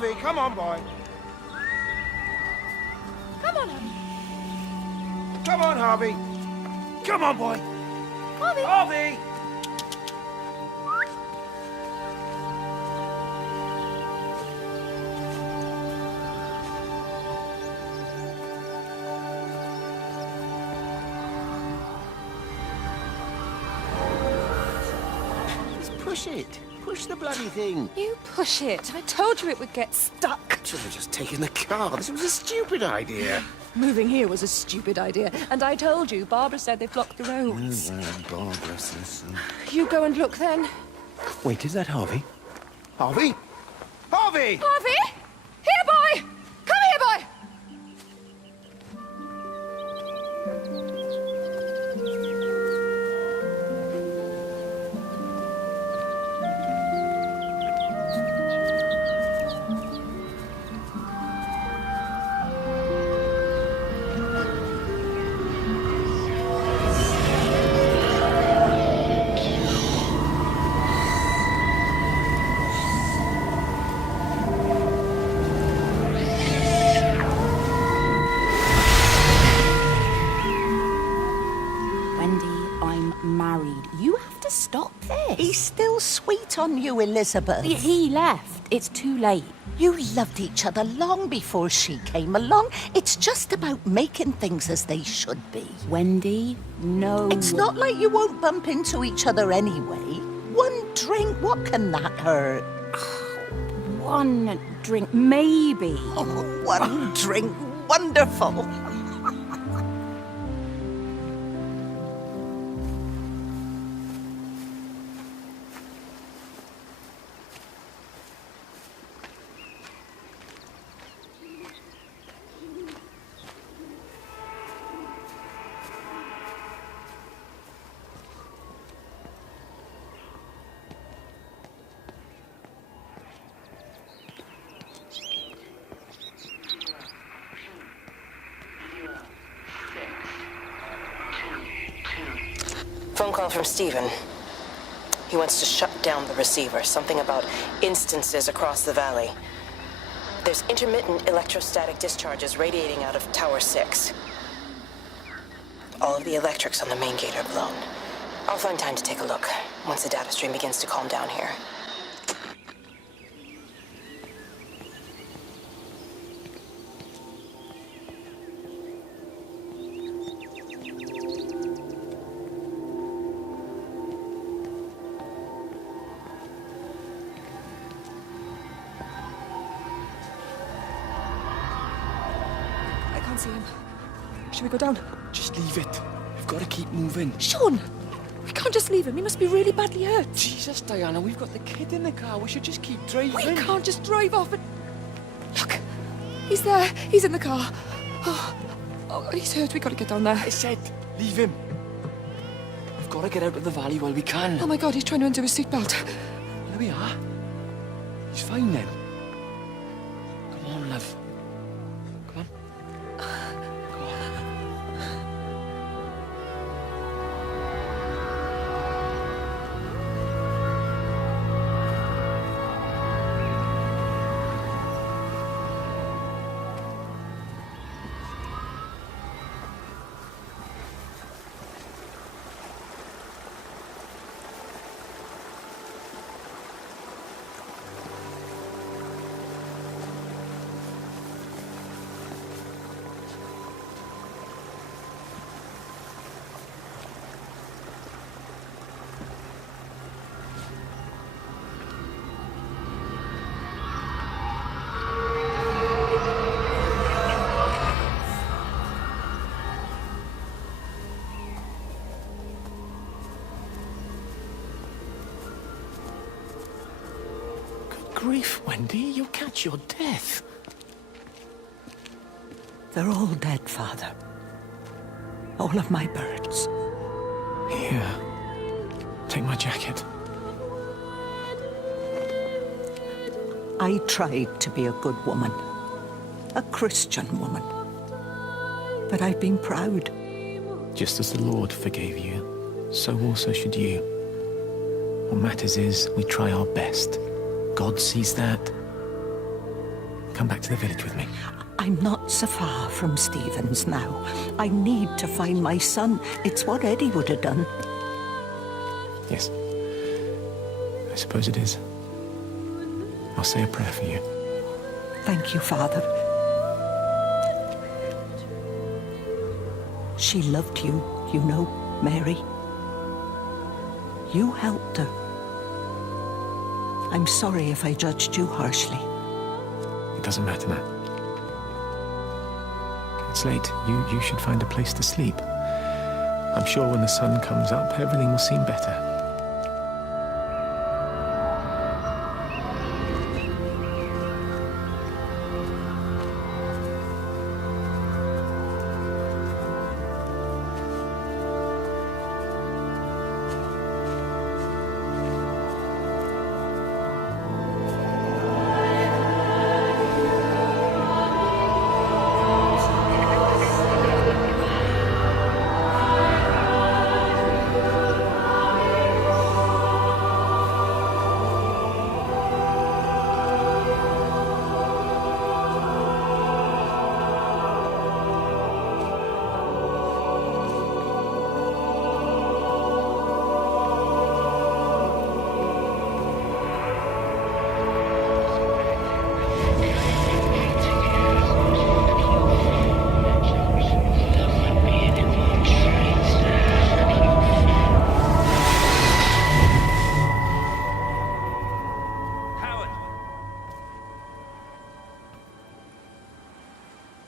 Harvey, come on, boy. Come on, Harvey. Come on, Harvey. Come on, boy. Harvey. Harvey! Just push it. Push the bloody thing. You push it. I told you it would get stuck. Should have just taken the car. This was a stupid idea. Moving here was a stupid idea. And I told you, Barbara said they've blocked the roads. Barbara says. You go and look then. Wait, is that Harvey? Harvey? Harvey! Harvey! Here, boy! Come here, boy! Stop this. He's still sweet on you, Elizabeth. He left. It's too late. You loved each other long before she came along. It's just about making things as they should be. Wendy, no. It's not like you won't bump into each other anyway. One drink, what can that hurt? One drink, maybe. Oh, one drink, wonderful. Phone call from Stephen. He wants to shut down the receiver. Something about instances across the valley. There's intermittent electrostatic discharges radiating out of Tower 6. All of the electrics on the main gate are blown. I'll find time to take a look once the data stream begins to calm down here. See him. Should we go down? Just leave it. We've got to keep moving. Sean! We can't just leave him. He must be really badly hurt. Jesus, Diana, we've got the kid in the car. We should just keep driving. We can't just drive off and... Look! He's there. He's in the car. Oh, he's hurt. We've got to get down there. I said, leave him. We've got to get out of the valley while we can. Oh my God, he's trying to undo his seatbelt. There we are. He's fine then. Come on, love. Come on. Grief, Wendy, you'll catch your death. They're all dead, Father. All of my birds. Here. Take my jacket. I tried to be a good woman. A Christian woman. But I've been proud. Just as the Lord forgave you, so also should you. What matters is we try our best. God sees that. come back to the village with me? I'm not so far from Stephen's now. I need to find my son. It's what Eddie would have done. Yes. I suppose it is. I'll say a prayer for you. Thank you, Father. She loved you, you know, Mary. You helped her. I'm sorry if I judged you harshly. It doesn't matter now. It's late. You should find a place to sleep. I'm sure when the sun comes up, everything will seem better.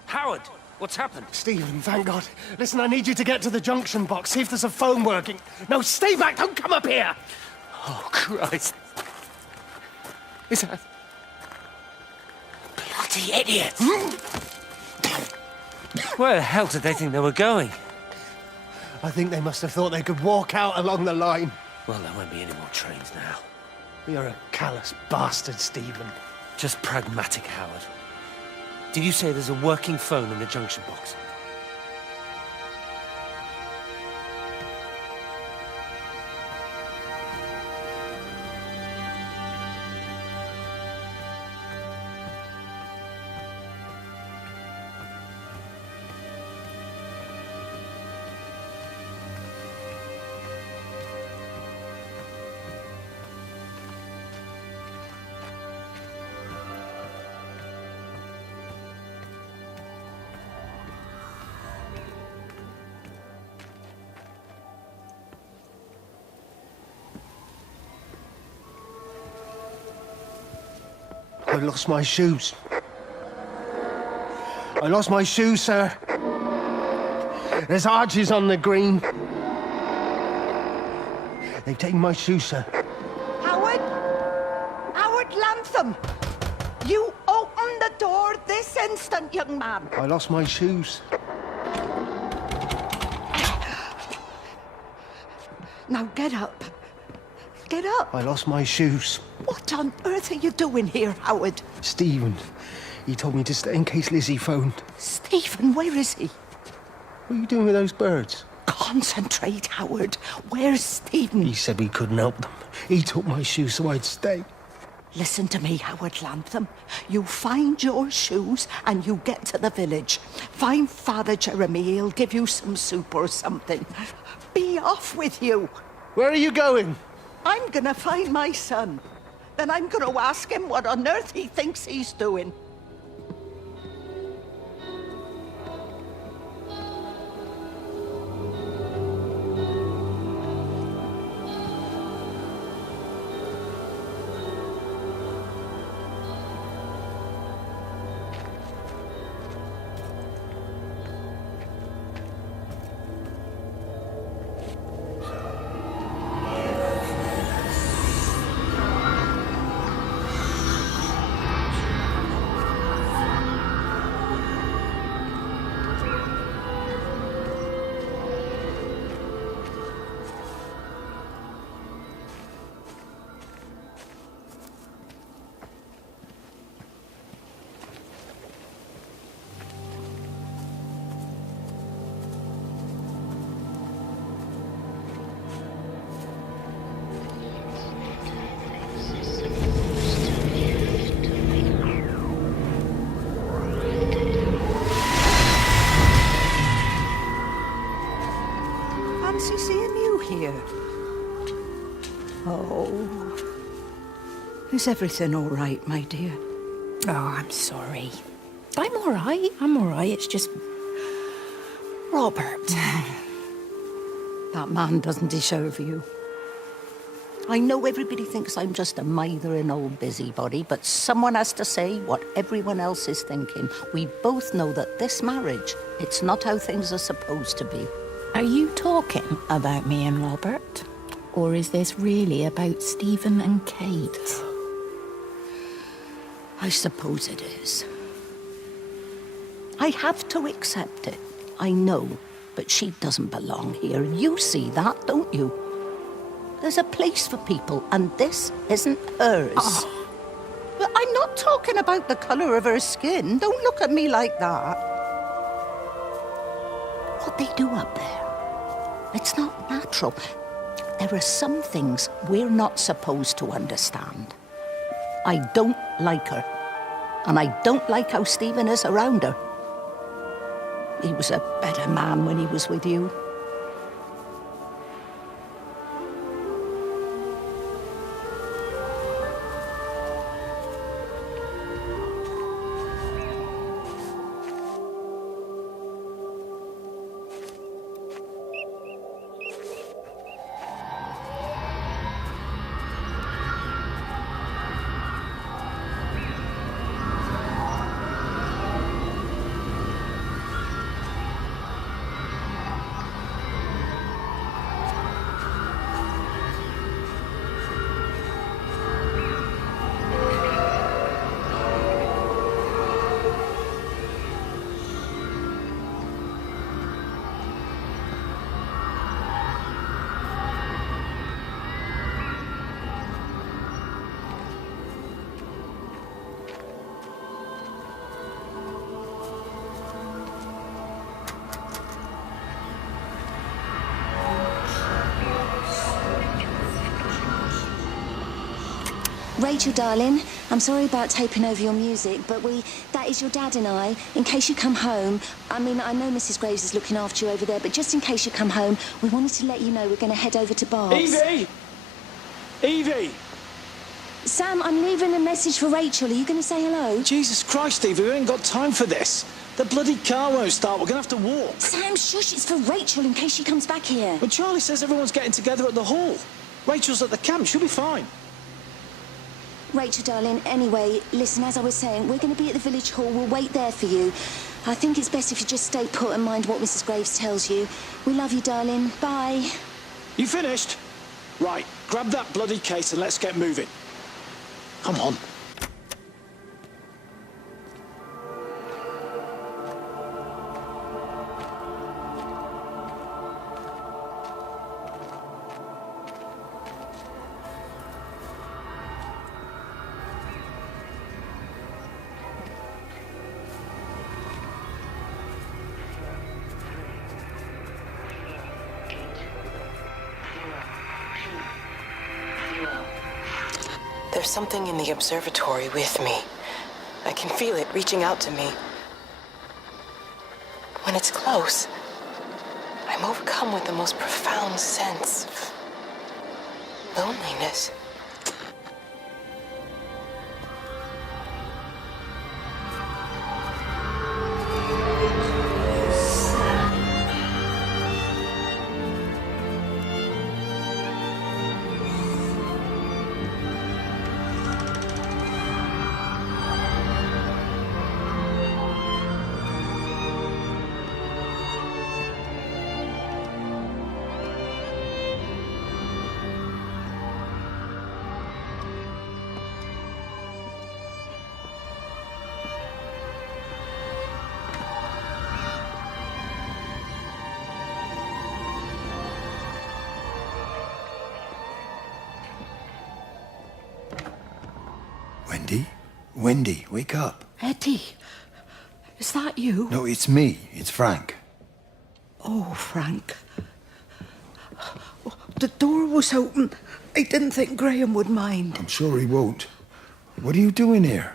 Howard, what's happened? Stephen, thank God. Listen, I need you to get to the junction box, see if there's a phone working. No, stay back, don't come up here! Oh, Christ. Is that... Bloody idiot! Where the hell did they think they were going? I think they must have thought they could walk out along the line. Well, there won't be any more trains now. You're a callous bastard, Stephen. Just pragmatic, Howard. Did you say there's a working phone in the junction box? I lost my shoes. I lost my shoes, sir. There's arches on the green. They've taken my shoes, sir. Howard? Howard Lantham! You open the door this instant, young man. I lost my shoes. Now get up. Get up. I lost my shoes. What on earth are you doing here, Howard? Stephen, he told me to stay in case Lizzie phoned. Stephen, where is he? What are you doing with those birds? Concentrate, Howard. Where's Stephen? He said we couldn't help them. He took my shoes so I'd stay. Listen to me, Howard Lantham. You find your shoes and you get to the village. Find Father Jeremy, he'll give you some soup or something. Be off with you. Where are you going? I'm gonna find my son. Then I'm gonna ask him what on earth he thinks he's doing. Oh. Is everything all right, my dear? Oh, I'm sorry. I'm all right. I'm all right. It's just... Robert. That man doesn't deserve you. I know everybody thinks I'm just a mithering old busybody, but someone has to say what everyone else is thinking. We both know that this marriage, it's not how things are supposed to be. Are you talking about me and Robert? Or is this really about Stephen and Kate? I suppose it is. I have to accept it. I know, but she doesn't belong here. You see that, don't you? There's a place for people, and this isn't hers. Oh. But I'm not talking about the colour of her skin. Don't look at me like that. What they do up there, it's not natural. There are some things we're not supposed to understand. I don't like her, and I don't like how Stephen is around her. He was a better man when he was with you. Rachel, darling, I'm sorry about taping over your music, but that is your dad and I. In case you come home, I mean, I know Mrs. Graves is looking after you over there, but just in case you come home, we wanted to let you know we're going to head over to Barb's. Evie! Evie! Sam, I'm leaving a message for Rachel. Are you going to say hello? Jesus Christ, Evie, we ain't got time for this. The bloody car won't start. We're going to have to walk. Sam, shush, it's for Rachel in case she comes back here. But Charlie says everyone's getting together at the hall. Rachel's at the camp. She'll be fine. Rachel, darling, anyway, listen, as I was saying, we're going to be at the village hall. We'll wait there for you. I think it's best if you just stay put and mind what Mrs. Graves tells you. We love you, darling. Bye. You finished? Right, grab that bloody case and let's get moving. Come on. There's something in the observatory with me. I can feel it reaching out to me. When it's close, I'm overcome with the most profound sense of loneliness. Wendy, wake up. Eddie, is that you? No, it's me. It's Frank. Oh, Frank. The door was open. I didn't think Graham would mind. I'm sure he won't. What are you doing here?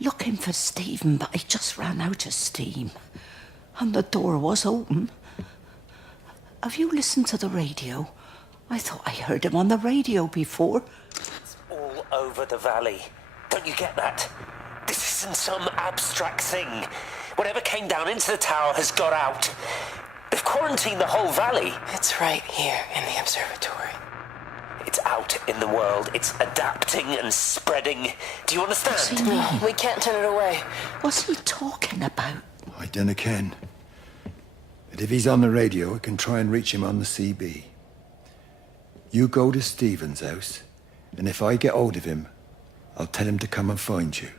Looking for Stephen, but I just ran out of steam. And the door was open. Have you listened to the radio? I thought I heard him on the radio before. It's all over the valley. Don't you get that? This isn't some abstract thing. Whatever came down into the tower has got out. They've quarantined the whole valley. It's right here in the observatory. It's out in the world. It's adapting and spreading. Do you understand? No, we can't turn it away. What's he talking about? I dunno ken. But if he's on the radio, I can try and reach him on the CB. You go to Stephen's house, and if I get hold of him, I'll tell him to come and find you.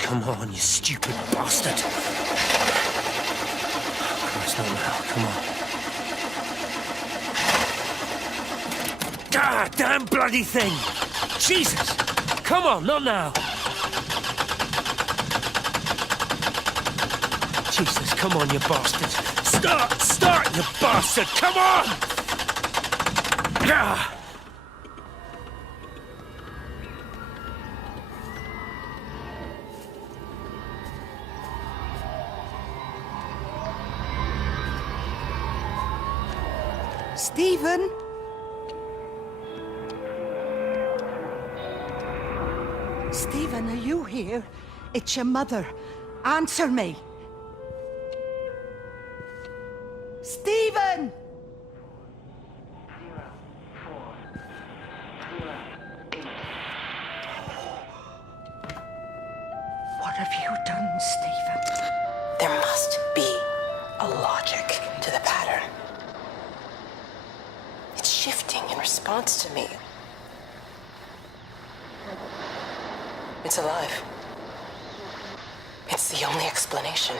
Come on, you stupid bastard. Christ, not now. Come on. God damn bloody thing! Jesus! Come on, not now! Jesus, come on, you bastard! Start, you bastard! Come on! Ah! Stephen? Stephen, are you here? It's your mother. Answer me. Stephen! What have you done, Stephen? There must be a logic to the pattern. It's shifting in response to me. It's alive. It's the only explanation.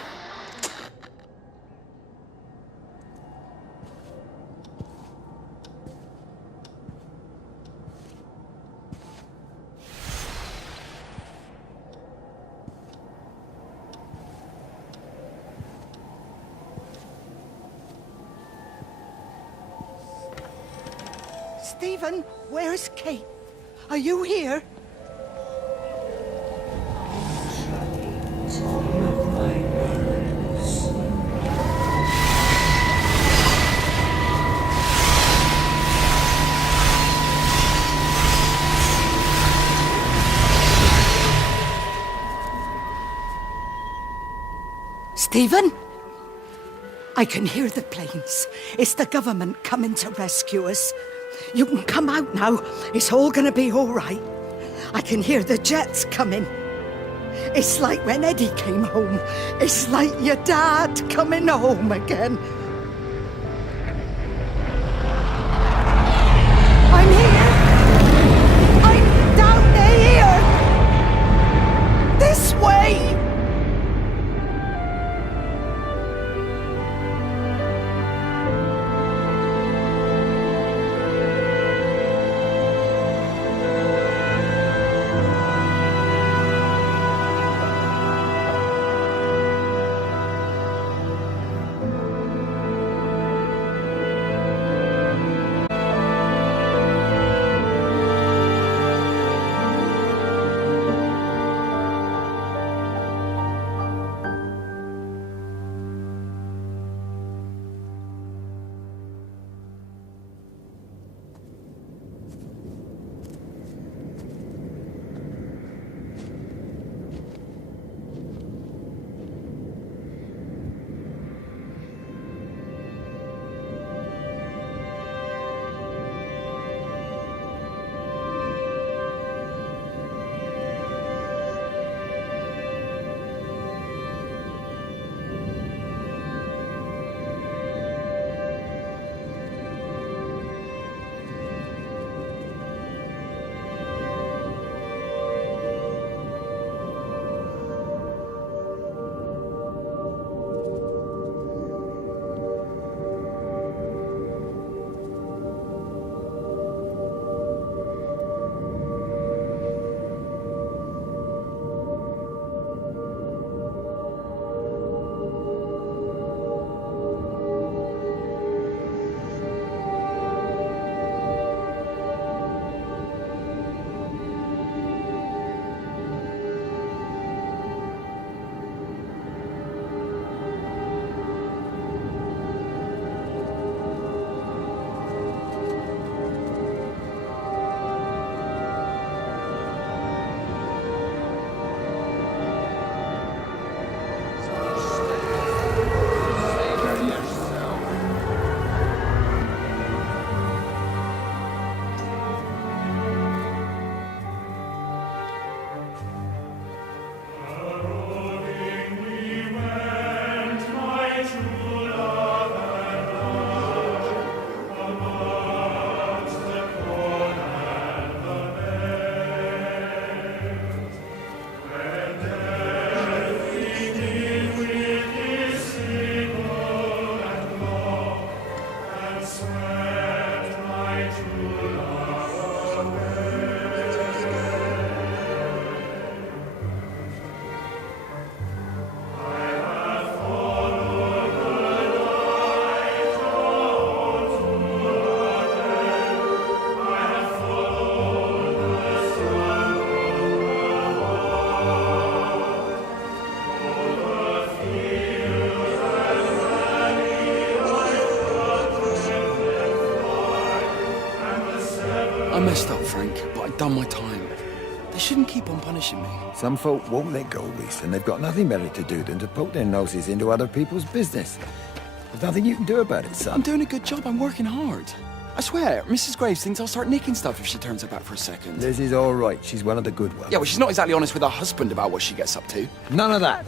Stephen, where's Kate? Are you here? Stephen? I can hear the planes. It's the government coming to rescue us. You can come out now. It's all gonna be all right. I can hear the jets coming. It's like when Eddie came home. It's like your dad coming home again. I'm here. I'm down here. This way. messed up, Frank, but I've done my time. They shouldn't keep on punishing me. Some folk won't let go, Reese, and they've got nothing better to do than to poke their noses into other people's business. There's nothing you can do about it, son. I'm doing a good job. I'm working hard. I swear, Mrs. Graves thinks I'll start nicking stuff if she turns her back for a second. Lizzie's all right. She's one of the good ones. Yeah, well, she's not exactly honest with her husband about what she gets up to. None of that.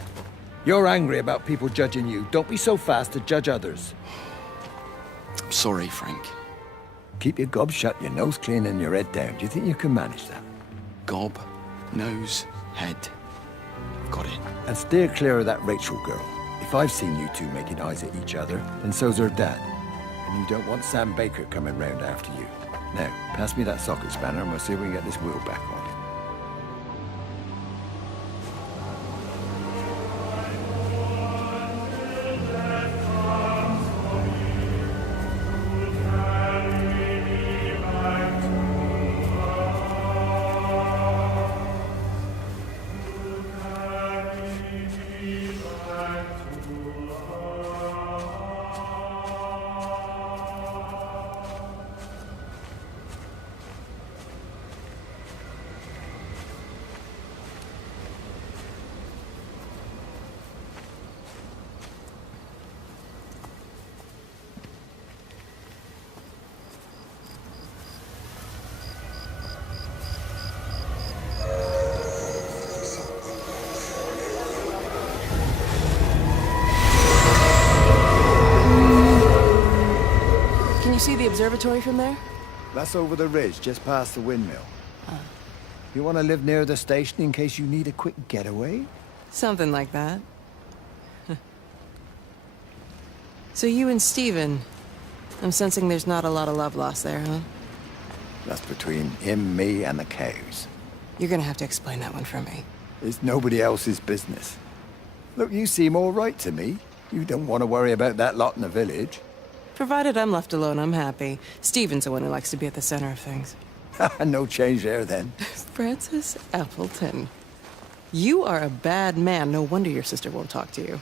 You're angry about people judging you. Don't be so fast to judge others. I'm sorry, Frank. Keep your gob shut, your nose clean, and your head down. Do you think you can manage that? Gob, nose, head. Got it. And steer clear of that Rachel girl. If I've seen you two making eyes at each other, then so's her dad. And you don't want Sam Baker coming round after you. Now, pass me that socket spanner and we'll see if we can get this wheel back on. See the observatory from there? That's over the ridge, just past the windmill. You want to live near the station in case you need a quick getaway? Something like that. So you and Stephen, I'm sensing there's not a lot of love lost there, huh? That's between him, me, and the cows. You're gonna have to explain that one for me. It's nobody else's business. Look, you seem all right to me. You don't want to worry about that lot in the village. Provided I'm left alone, I'm happy. Stephen's the one who likes to be at the center of things. No change there, then. Francis Appleton. You are a bad man. No wonder your sister won't talk to you.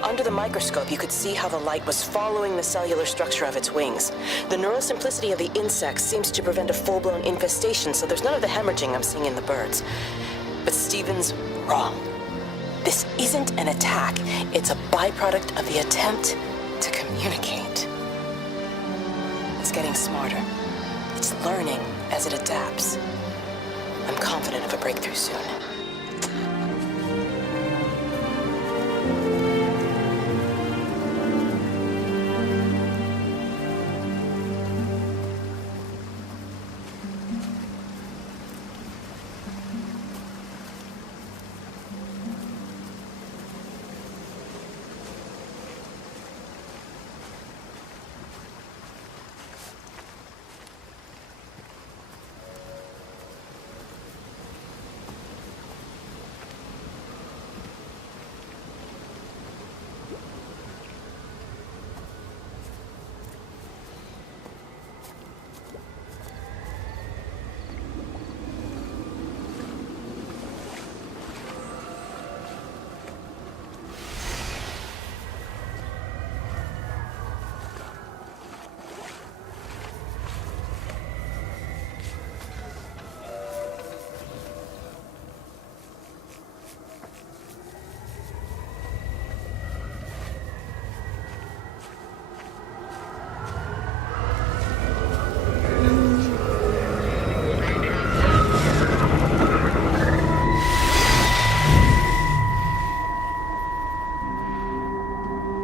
Under the microscope, you could see how the light was following the cellular structure of its wings. The neural simplicity of the insects seems to prevent a full-blown infestation, so there's none of the hemorrhaging I'm seeing in the birds. But Stephen's wrong. This isn't an attack. It's a byproduct of the attempt to communicate. It's getting smarter. It's learning as it adapts. I'm confident of a breakthrough soon.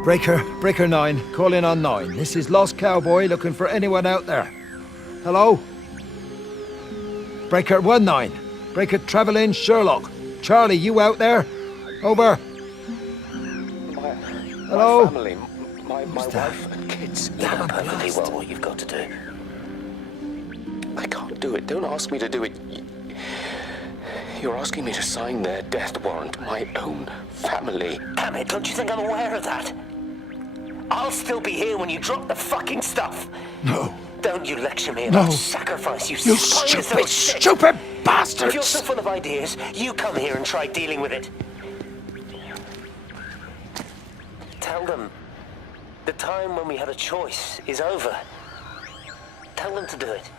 Breaker 9, call in on 9. This is Lost Cowboy looking for anyone out there. Hello? Breaker 19. Breaker Travelin Sherlock. Charlie, you out there? Over. Hello? My family, my wife and kids. You know perfectly well what you've got to do. I can't do it. Don't ask me to do it. You're asking me to sign their death warrant. My own family. Damn it, don't you think I'm aware of that? I'll still be here when you drop the fucking stuff. No. Don't you lecture me No. about sacrifice, you stupid bastards! If you're so full of ideas, you come here and try dealing with it. Tell them the time when we had a choice is over. Tell them to do it.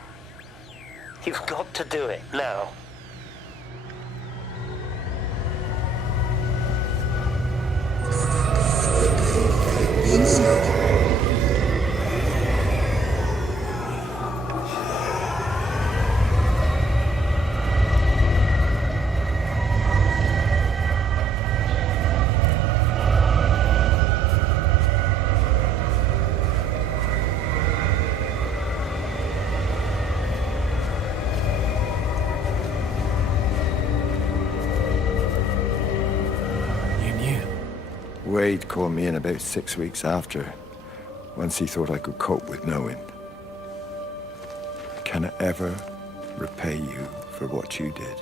You've got to do it now. Wade called me in about 6 weeks after, once he thought I could cope with knowing. I cannot ever repay you for what you did.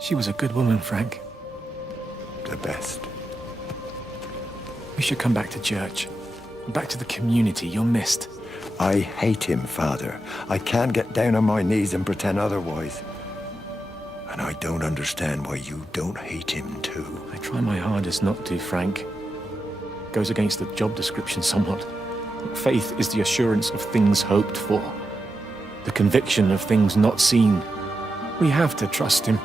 She was a good woman, Frank. The best. We should come back to church. Back to the community you're missed. I hate him, Father. I can't get down on my knees and pretend otherwise. And I don't understand why you don't hate him too. I try my hardest not to, Frank. Goes against the job description somewhat. Faith is the assurance of things hoped for. The conviction of things not seen. We have to trust him,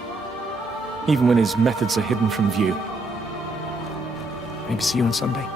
even when his methods are hidden from view. Maybe see you on Sunday.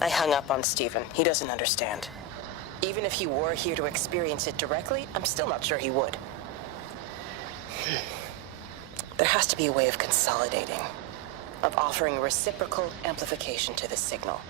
I hung up on Stephen. He doesn't understand. Even if he were here to experience it directly, I'm still not sure he would. There has to be a way of consolidating, of offering reciprocal amplification to this signal.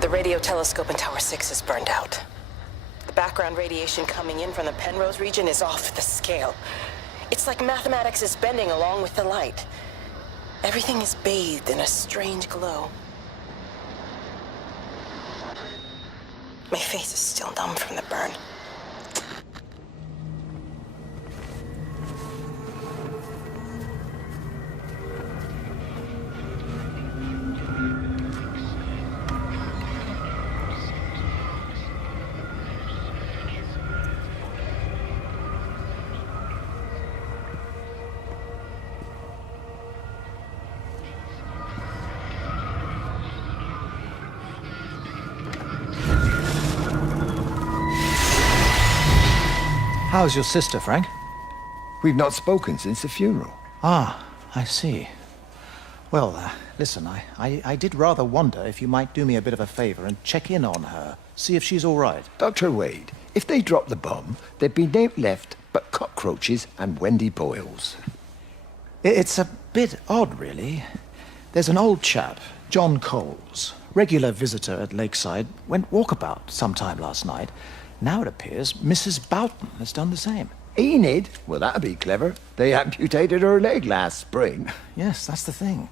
The radio telescope in Tower 6 is burned out. The background radiation coming in from the Penrose region is off the scale. It's like mathematics is bending along with the light. Everything is bathed in a strange glow. My face is still numb from the burn. How's your sister, Frank? We've not spoken since the funeral. Ah, I see. Well, listen, I did rather wonder if you might do me a bit of a favor and check in on her, see if she's all right. Dr. Wade, if they dropped the bomb, there'd be no left but cockroaches and Wendy Boyles. It's a bit odd, really. There's an old chap, John Coles, regular visitor at Lakeside, went walkabout sometime last night. Now it appears Mrs. Boughton has done the same. Enid? Well, that'd be clever. They amputated her leg last spring. Yes, that's the thing.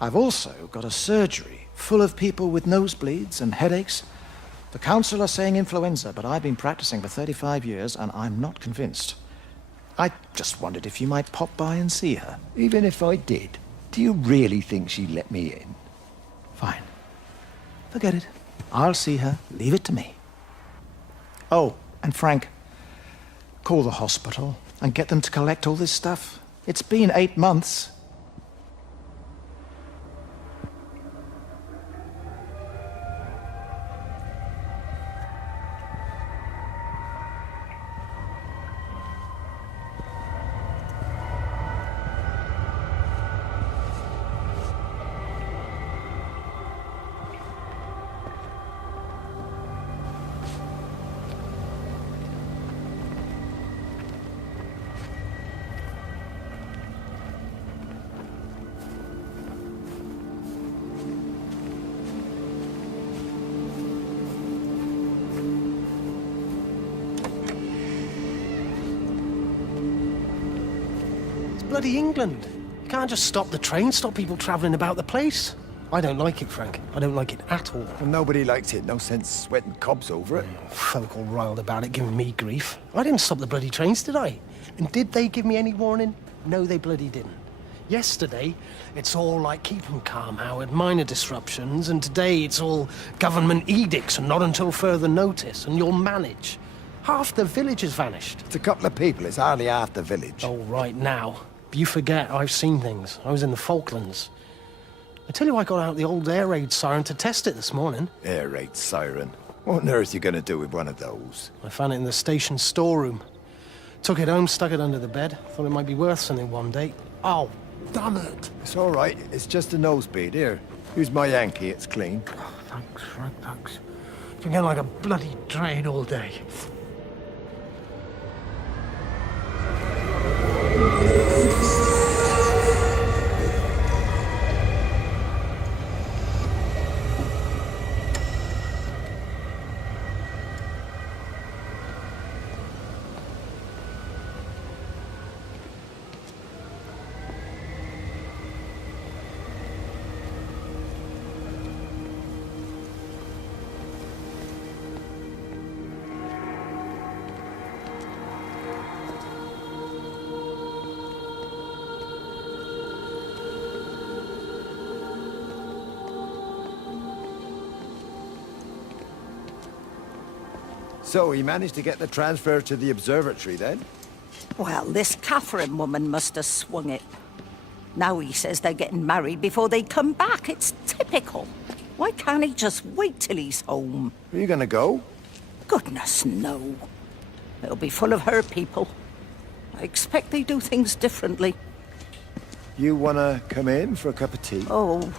I've also got a surgery full of people with nosebleeds and headaches. The council are saying influenza, but I've been practicing for 35 years and I'm not convinced. I just wondered if you might pop by and see her. Even if I did, do you really think she'd let me in? Fine. Forget it. I'll see her. Leave it to me. Oh, and Frank, call the hospital and get them to collect all this stuff. It's been 8 months. Bloody England. You can't just stop the train, stop people travelling about the place. I don't like it, Frank. I don't like it at all. Well, nobody likes it. No sense sweating cobs over it. Folk all riled about it, giving me grief. I didn't stop the bloody trains, did I? And did they give me any warning? No, they bloody didn't. Yesterday, it's all like keep 'em calm, Howard, minor disruptions, and today it's all government edicts and not until further notice, and you'll manage. Half the village has vanished. It's a couple of people. It's hardly half the village. Oh, right now. You forget, I've seen things. I was in the Falklands. I tell you, I got out the old air raid siren to test it this morning. Air raid siren? What on earth are you going to do with one of those? I found it in the station storeroom. Took it home, stuck it under the bed. Thought it might be worth something one day. Oh, damn it. It's all right. It's just a nosebleed. Here, use my Yankee. It's clean. Oh, thanks, Frank, thanks. Been getting like a bloody train all day. So, he managed to get the transfer to the observatory, then? Well, this Catherine woman must have swung it. Now he says they're getting married before they come back. It's typical. Why can't he just wait till he's home? Are you gonna go? Goodness, no. It'll be full of her people. I expect they do things differently. You wanna come in for a cup of tea? Oh,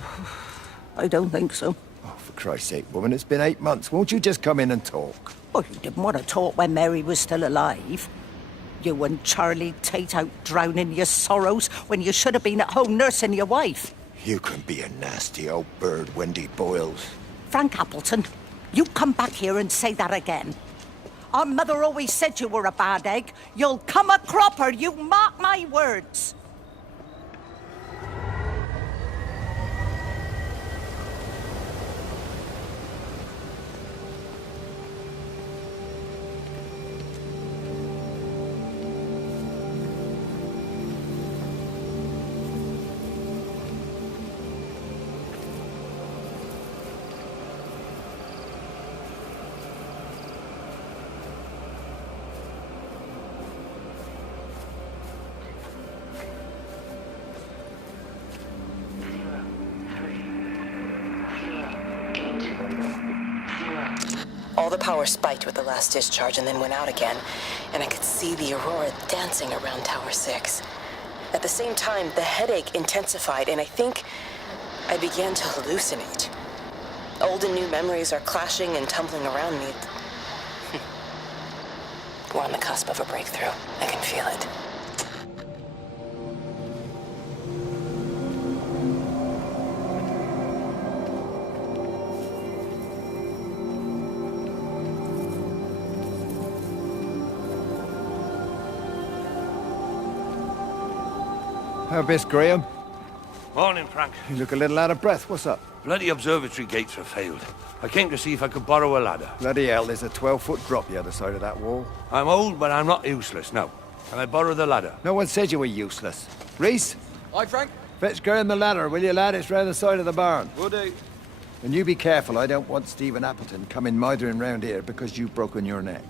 I don't think so. Oh, for Christ's sake, woman, it's been 8 months. Won't you just come in and talk? Oh, you didn't want to talk when Mary was still alive. You and Charlie Tate out drowning your sorrows when you should have been at home nursing your wife. You can be a nasty old bird, Wendy Boyles. Frank Appleton, you come back here and say that again. Our mother always said you were a bad egg. You'll come a cropper, you mark my words. All the power spiked with the last discharge and then went out again, and I could see the aurora dancing around Tower 6. At the same time, the headache intensified, and I think I began to hallucinate. Old and new memories are clashing and tumbling around me. We're on the cusp of a breakthrough. I can feel it. Miss Graham. Morning, Frank. You look a little out of breath. What's up? Bloody observatory gates have failed. I came to see if I could borrow a ladder. Bloody hell, there's a 12-foot drop the other side of that wall. I'm old, but I'm not useless, no. Can I borrow the ladder? No one said you were useless. Reese? Hi, Frank. Fetch Graham the ladder, will you, lad? It's round the side of the barn. Will do. And you be careful. I don't want Stephen Appleton coming mithering round here because you've broken your neck.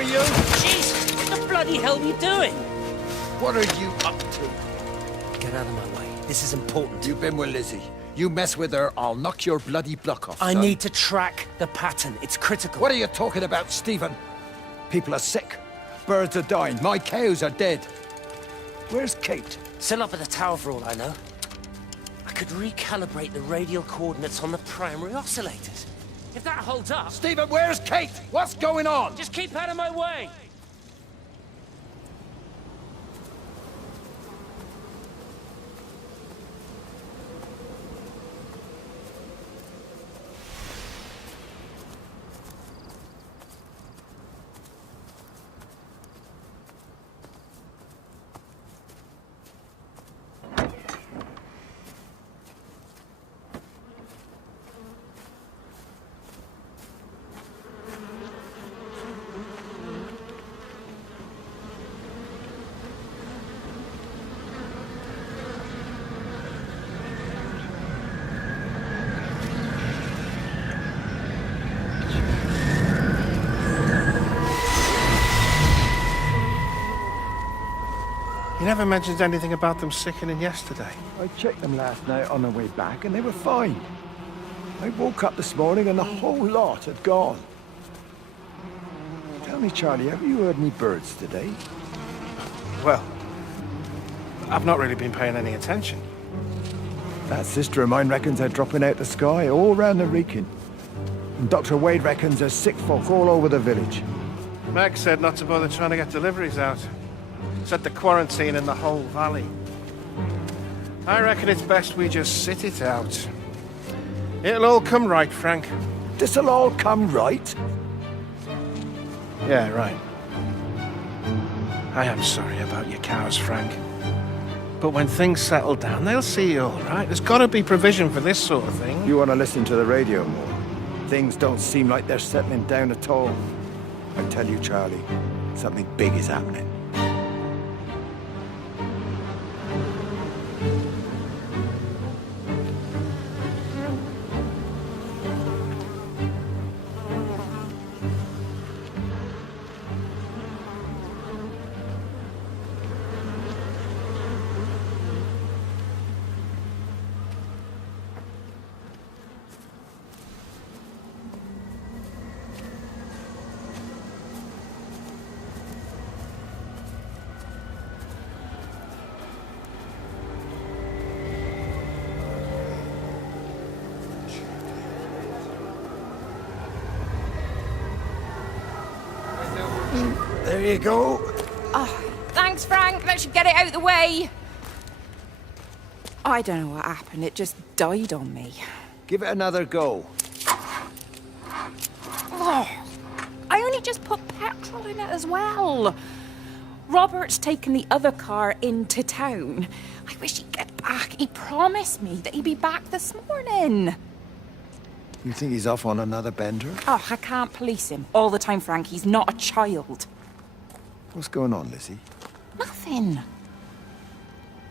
Jeez, what the bloody hell are you doing? What are you up to? Get out of my way. This is important. You've been with Lizzie. You mess with her, I'll knock your bloody block off. I son. need to track the pattern. It's critical. What are you talking about, Stephen? People are sick. Birds are dying. My cows are dead. Where's Kate? Still up at the tower for all I know. I could recalibrate the radial coordinates on the primary oscillators. If that holds up... Stephen, where's Kate? What's going on? Just keep out of my way! You never mentioned anything about them sickening yesterday. I checked them last night on the way back and they were fine. I woke up this morning and the whole lot had gone. Tell me, Charlie, have you heard any birds today? Well, I've not really been paying any attention. That sister of mine reckons they're dropping out the sky all round the Wrekin. And Dr. Wade reckons there's sick folk all over the village. Meg said not to bother trying to get deliveries out. Said the quarantine in the whole valley. I reckon it's best we just sit it out. It'll all come right, Frank. This'll all come right? Yeah, right. I am sorry about your cows, Frank. But when things settle down, they'll see you all right. There's got to be provision for this sort of thing. You want to listen to the radio more? Things don't seem like they're settling down at all. I tell you, Charlie, something big is happening. There you go. Oh, thanks, Frank. That should get it out of the way. I don't know what happened. It just died on me. Give it another go. Oh, I only just put petrol in it as well. Robert's taken the other car into town. I wish he'd get back. He promised me that he'd be back this morning. You think he's off on another bender? Oh, I can't police him all the time, Frank. He's not a child. What's going on, Lizzie? Nothing.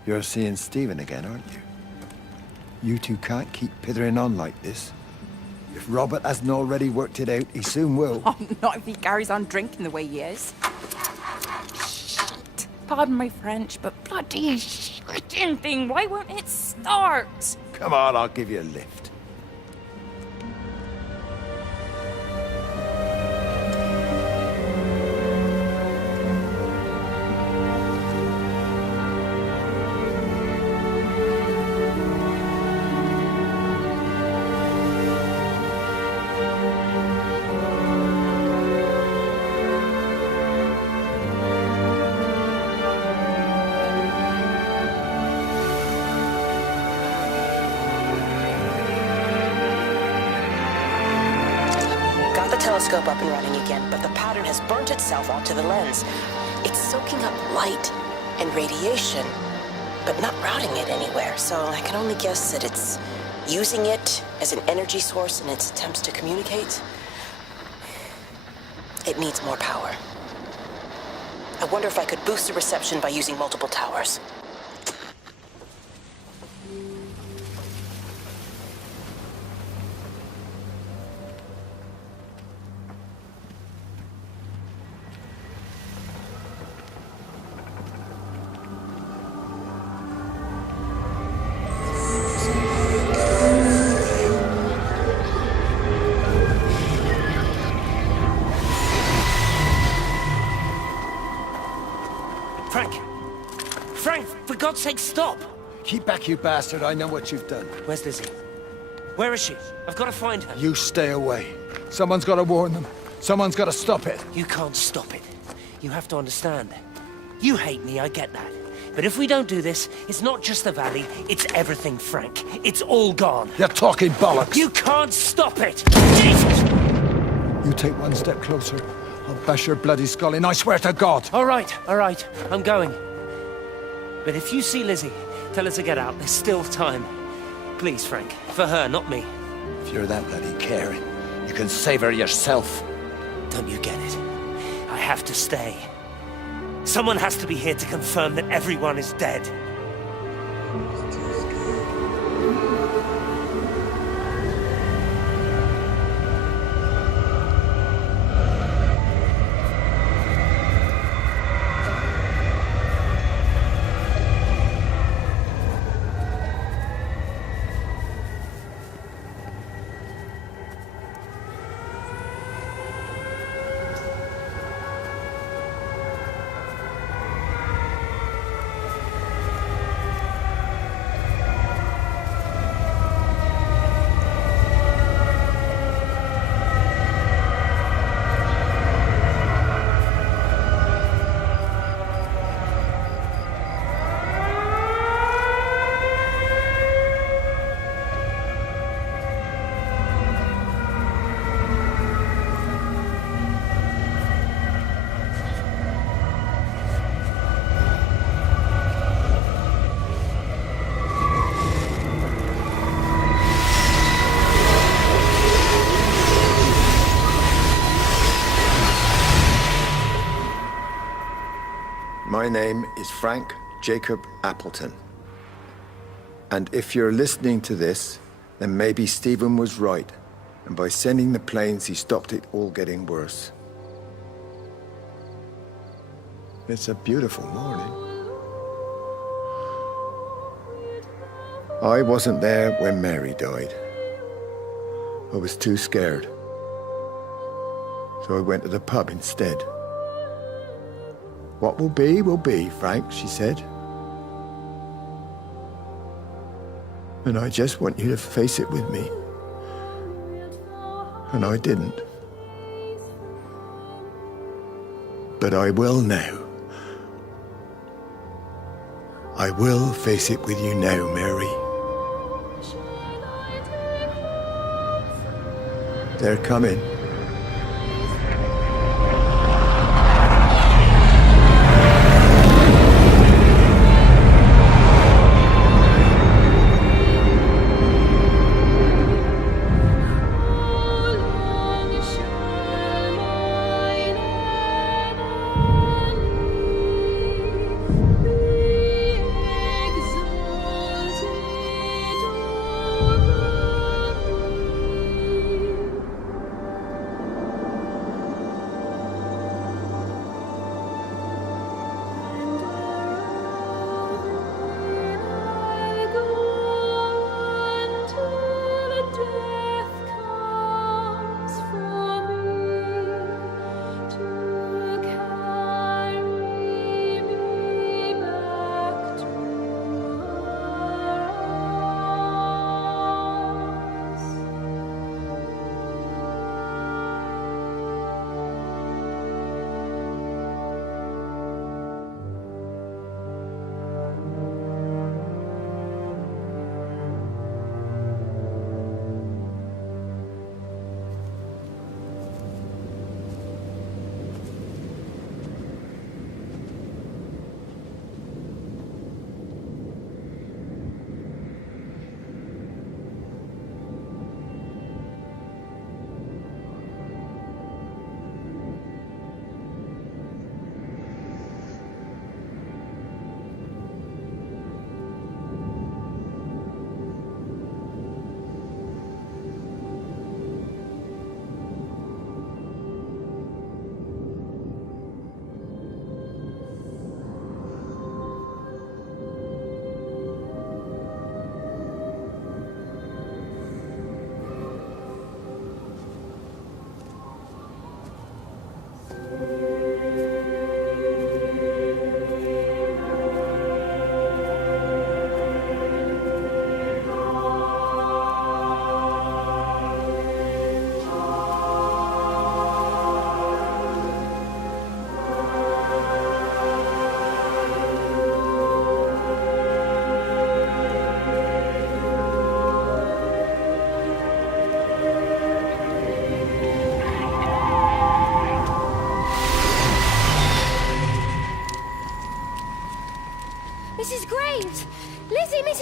You're seeing Stephen again, aren't you? You two can't keep pithering on like this. If Robert hasn't already worked it out, he soon will. Oh, not if he carries on drinking the way he is. Shit. Pardon my French, but bloody shitting thing, why won't it start? Come on, I'll give you a lift. Telescope up and running again, but the pattern has burnt itself onto the lens. It's soaking up light and radiation, but not routing it anywhere, so I can only guess that it's using it as an energy source in its attempts to communicate. It needs more power. I wonder if I could boost the reception by using multiple towers. Frank, for God's sake, stop! Keep back, you bastard. I know what you've done. Where's Lizzie? Where is she? I've got to find her. You stay away. Someone's got to warn them. Someone's got to stop it. You can't stop it. You have to understand. You hate me, I get that. But if we don't do this, it's not just the valley, it's everything, Frank. It's all gone. You're talking bollocks. You can't stop it! Jesus! You take one step closer, I'll bash your bloody skull in, I swear to God! All right, I'm going. But if you see Lizzie, tell her to get out. There's still time. Please, Frank. For her, not me. If you're that bloody caring, you can save her yourself. Don't you get it? I have to stay. Someone has to be here to confirm that everyone is dead. My name is Frank Jacob Appleton. And if you're listening to this, then maybe Stephen was right. And by sending the planes, he stopped it all getting worse. It's a beautiful morning. I wasn't there when Mary died. I was too scared. So I went to the pub instead. What will be, Frank, she said. And I just want you to face it with me. And I didn't. But I will now. I will face it with you now, Mary. They're coming.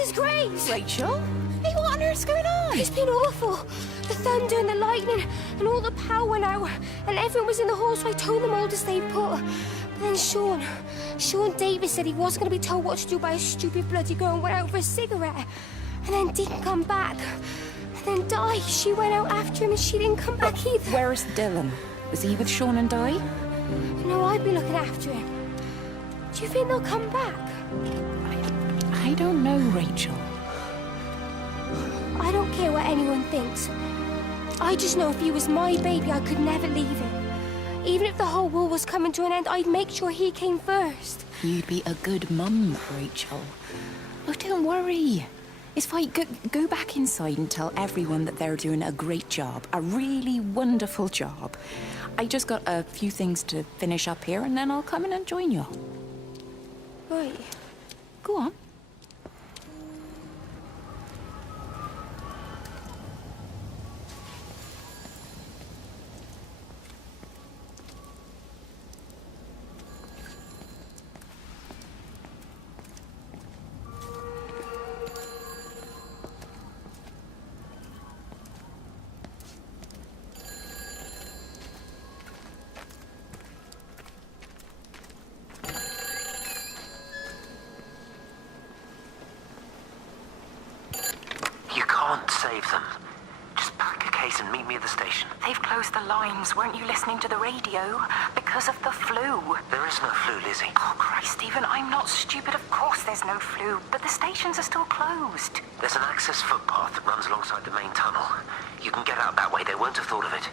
Mrs. Graves! Rachel? Hey, what on earth's going on? It's been awful. The thunder and the lightning and all the power went out and everyone was in the hall, so I told them all to stay put. But then Sean Davis said he wasn't going to be told what to do by a stupid bloody girl and went out for a cigarette. And then didn't come back. And then Di, she went out after him and she didn't come back either. Where's Dylan? Was he with Sean and Di? No, I'd be looking after him. Do you think they'll come back? I don't know, Rachel. I don't care what anyone thinks. I just know if he was my baby, I could never leave him. Even if the whole world was coming to an end, I'd make sure he came first. You'd be a good mum, Rachel. Oh, don't worry. It's fine. Go back inside and tell everyone that they're doing a great job. A really wonderful job. I just got a few things to finish up here, and then I'll come in and join you. Right. Go on. Save them. Just pack a case and meet me at the station. They've closed the lines. Weren't you listening to the radio? Because of the flu. There is no flu, Lizzie. Oh, Christ, Stephen, I'm not stupid. Of course there's no flu. But the stations are still closed. There's an access footpath that runs alongside the main tunnel. You can get out that way. They won't have thought of it.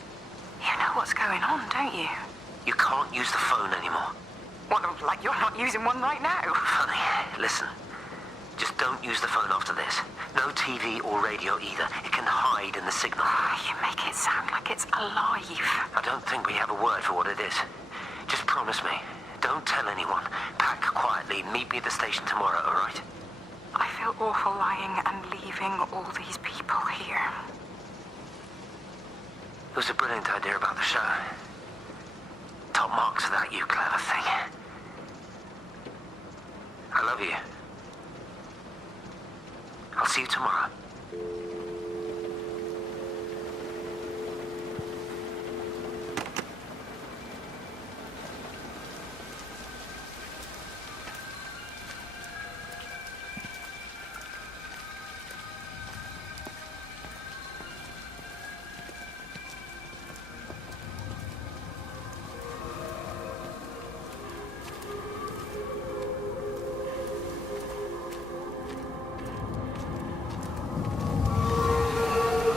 You know what's going on, don't you? You can't use the phone anymore. What, like you're not using one right now? Funny. Listen. Just don't use the phone after this. No TV or radio either. It can hide in the signal. You make it sound like it's alive. I don't think we have a word for what it is. Just promise me. Don't tell anyone. Pack quietly. Meet me at the station tomorrow, all right? I feel awful lying and leaving all these people here. It was a brilliant idea about the show. Top marks for that, you clever thing. I love you. I'll see you tomorrow.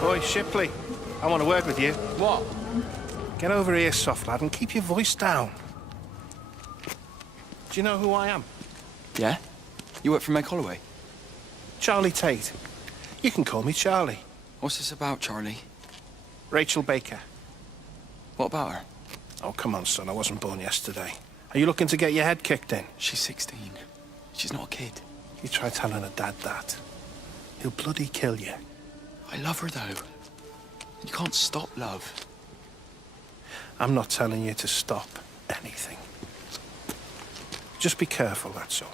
Oi, Shipley, I want a word with you. What? Get over here, soft lad, and keep your voice down. Do you know who I am? Yeah? You work for Meg Holloway? Charlie Tate. You can call me Charlie. What's this about, Charlie? Rachel Baker. What about her? Oh, come on, son, I wasn't born yesterday. Are you looking to get your head kicked in? She's 16. She's not a kid. You try telling her dad that. He'll bloody kill you. I love her, though. You can't stop love. I'm not telling you to stop anything. Just be careful, that's all.